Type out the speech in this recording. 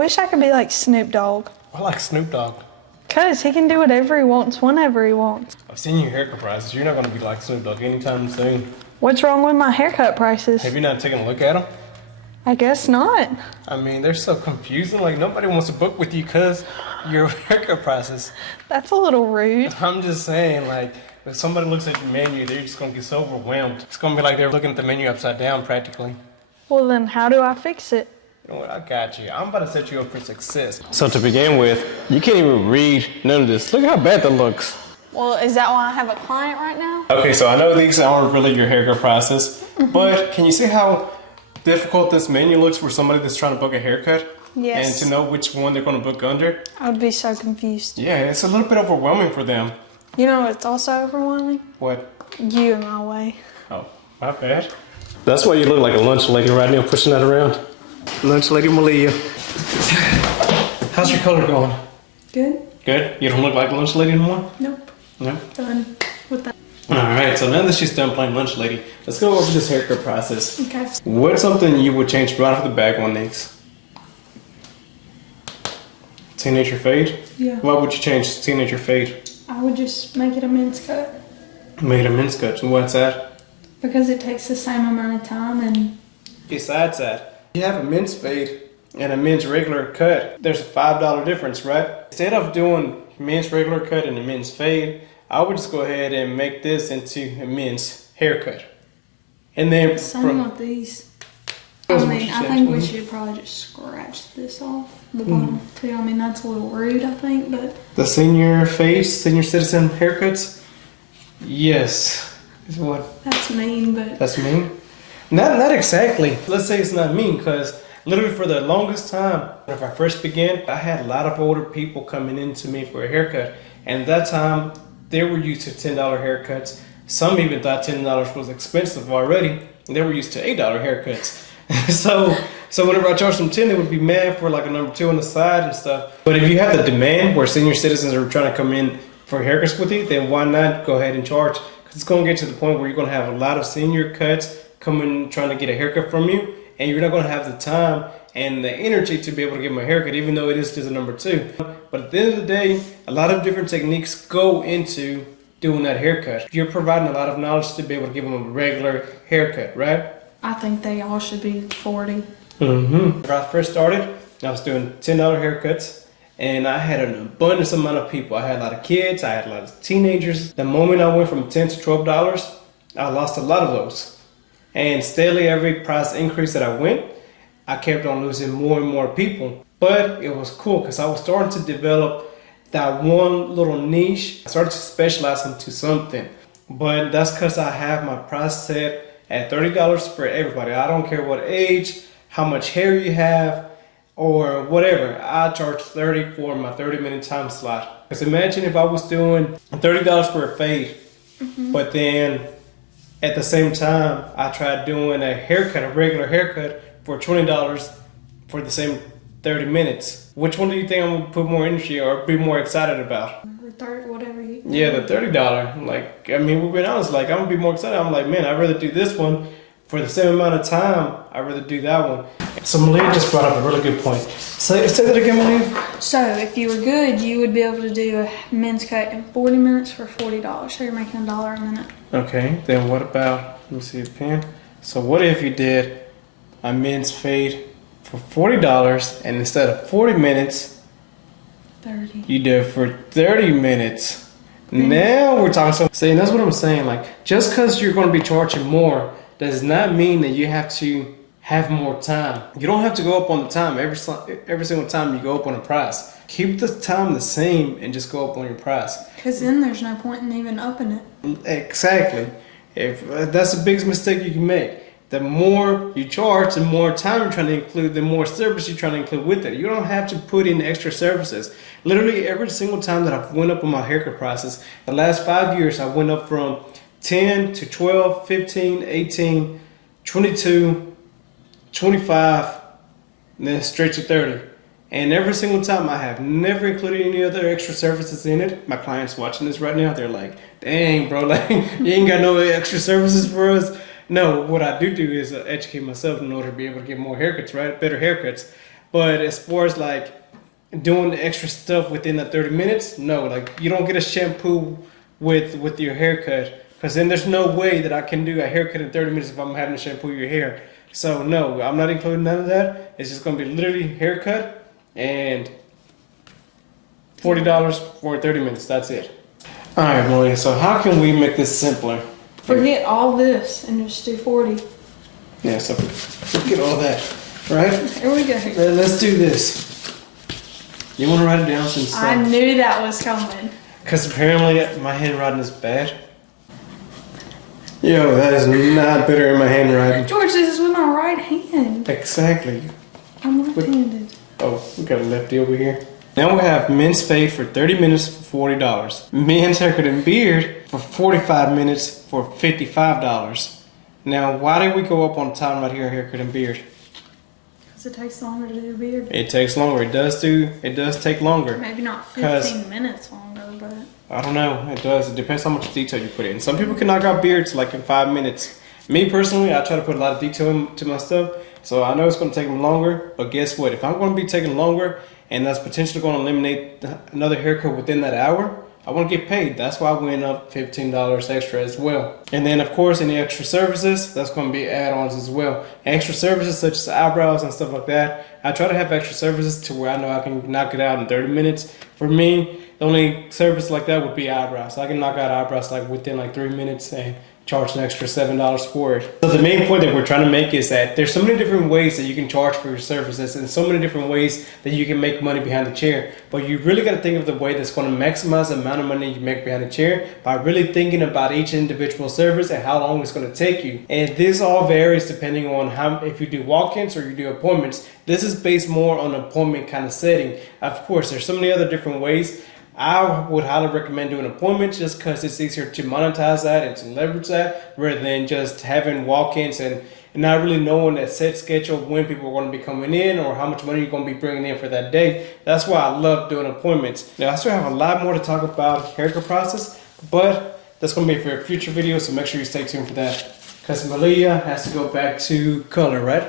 wish I could be like Snoop Dogg. I like Snoop Dogg. Cause he can do whatever he wants, whenever he wants. I've seen your haircut prices. You're not gonna be like Snoop Dogg anytime soon. What's wrong with my haircut prices? Have you not taken a look at them? I guess not. I mean, they're so confusing. Like, nobody wants to book with you because your haircut prices. That's a little rude. I'm just saying, like, if somebody looks at your menu, they're just gonna get so overwhelmed. It's gonna be like they're looking at the menu upside down, practically. Well, then how do I fix it? You know what, I got you. I'm about to set you up for success. So to begin with, you can't even read none of this. Look how bad that looks. Well, is that why I have a client right now? Okay, so I know these aren't really your haircut process, but can you see how difficult this menu looks for somebody that's trying to book a haircut? Yes. And to know which one they're going to book under? I would be so confused. Yeah, it's a little bit overwhelming for them. You know what's also overwhelming? What? You in my way. Oh, my bad. That's why you look like a lunch lady right now, pushing that around. Lunch lady Malia. How's your color going? Good. Good? You don't look like a lunch lady anymore? Nope. No? Done with that. Alright, so now that she's done playing lunch lady, let's go over this haircut process. Okay. What's something you would change right off the bat on these? Teenager fade? Yeah. Why would you change teenager fade? I would just make it a men's cut. Made a men's cut. And what's that? Because it takes the same amount of time and... Besides that, you have a men's fade and a men's regular cut. There's a $5 difference, right? Instead of doing men's regular cut and a men's fade, I would just go ahead and make this into a men's haircut. And then same with these. I mean, I think we should probably just scratch this off the bottom too. I mean, that's a little rude, I think, but... The senior face, senior citizen haircuts? Yes. Is what? That's mean, but... That's mean? Not exactly. Let's say it's not mean, because literally for the longest time, when I first began, I had a lot of older people coming into me for a haircut. And at that time, they were used to $10 haircuts. Some even thought $10 was expensive already. And they were used to $8 haircuts. so whenever I charged them 10, they would be mad for like a number 2 on the side and stuff. But if you have the demand where senior citizens are trying to come in for haircuts with you, then why not go ahead and charge? Because it's going to get to the point where you're going to have a lot of senior cuts coming trying to get a haircut from you, and you're not going to have the time and the energy to be able to give them a haircut, even though it is just a number 2. But at the end of the day, a lot of different techniques go into doing that haircut. You're providing a lot of knowledge to be able to give them a regular haircut, right? I think they all should be 40. When I first started, I was doing $10 haircuts, and I had an abundance amount of people. I had a lot of kids, I had a lot of teenagers. The moment I went from $10 to $12, I lost a lot of those. And steadily, every price increase that I went, I kept on losing more and more people. But it was cool because I was starting to develop that one little niche. I started to specialize into something. But that's because I have my price set at $30 for everybody. I don't care what age, how much hair you have, or whatever. I charge $30 for my 30-minute time slot. Because imagine if I was doing $30 for a fade, but then at the same time, I tried doing a haircut, a regular haircut, for $20 for the same 30 minutes. Which one do you think I'm gonna put more energy or be more excited about? The 30, whatever you... Yeah, the $30. Like, I mean, we've been honest, like, I'm gonna be more excited. I'm like, man, I'd rather do this one for the same amount of time. I'd rather do that one. So Malia just brought up a really good point. Say that again, Malia. So if you were good, you would be able to do a men's cut in 40 minutes for $40. So you're making $1 a minute. Okay, then what about, let me see the pen. So what if you did a men's fade for $40 and instead of 40 minutes, 30. you do it for 30 minutes. Now we're talking. See, and that's what I'm saying. Like, just because you're going to be charging more does not mean that you have to have more time. You don't have to go up on the time every single time you go up on a price. Keep the time the same and just go up on your price. Because then there's no point in even upping it. Exactly. If that's the biggest mistake you can make. The more you charge, the more time you're trying to include, the more service you're trying to include with it. You don't have to put in extra services. Literally every single time that I've went up on my haircut prices, the last 5 years I went up from 10 to 12, 15, 18, 22, 25, and then straight to 30. And every single time I have never included any other extra services in it. My clients watching this right now, they're like, dang bro, like you ain't got no extra services for us. No, what I do is educate myself in order to be able to get more haircuts, right? Better haircuts. But as far as like doing the extra stuff within the 30 minutes, no, like you don't get a shampoo with your haircut, because then there's no way that I can do a haircut in 30 minutes if I'm having to shampoo your hair. So no, I'm not including none of that. It's just gonna be literally haircut and $40 for 30 minutes. That's it. All right, Malia. So how can we make this simpler? Forget all this and just do 40. Yeah. So forget all that, right? Here we go. Let's do this. You want to write it down since I knew that was coming. because apparently my handwriting is bad. Yo, that is not better in my handwriting. George, this is with my right hand. Exactly. I'm left-handed. Oh, we got a lefty over here. Now we have men's fade for 30 minutes for $40. Men's haircut and beard for 45 minutes for $55. Now, why did we go up on time right here, haircut and beard? Because it takes longer to do beard. It takes longer. It does take longer. Maybe not 15 minutes longer, but... I don't know. It does. It depends how much detail you put in. Some people can knock out beards like in 5 minutes. Me personally, I try to put a lot of detail into my stuff. So I know it's going to take them longer. But guess what? If I'm going to be taking longer and that's potentially going to eliminate another haircut within that hour, I want to get paid. That's why I went up $15 extra as well. And then of course any extra services, that's going to be add-ons as well. Extra services such as eyebrows and stuff like that. I try to have extra services to where I know I can knock it out in 30 minutes. For me, the only service like that would be eyebrows. I can knock out eyebrows like within like 3 minutes and charge an extra $7 for it. So the main point that we're trying to make is that there's so many different ways that you can charge for your services and so many different ways that you can make money behind the chair. But you really got to think of the way that's going to maximize the amount of money you make behind the chair by really thinking about each individual service and how long it's going to take you. And this all varies depending on if you do walk-ins or you do appointments. This is based more on an appointment kind of setting. Of course, there's so many other different ways. I would highly recommend doing appointments just because it's easier to monetize that and to leverage that rather than just having walk-ins and not really knowing that set schedule when people are going to be coming in or how much money you're going to be bringing in for that day. That's why I love doing appointments. Now, I still have a lot more to talk about haircut process, but that's going to be for a future video, so make sure you stay tuned for that. Because Malia has to go back to color, right?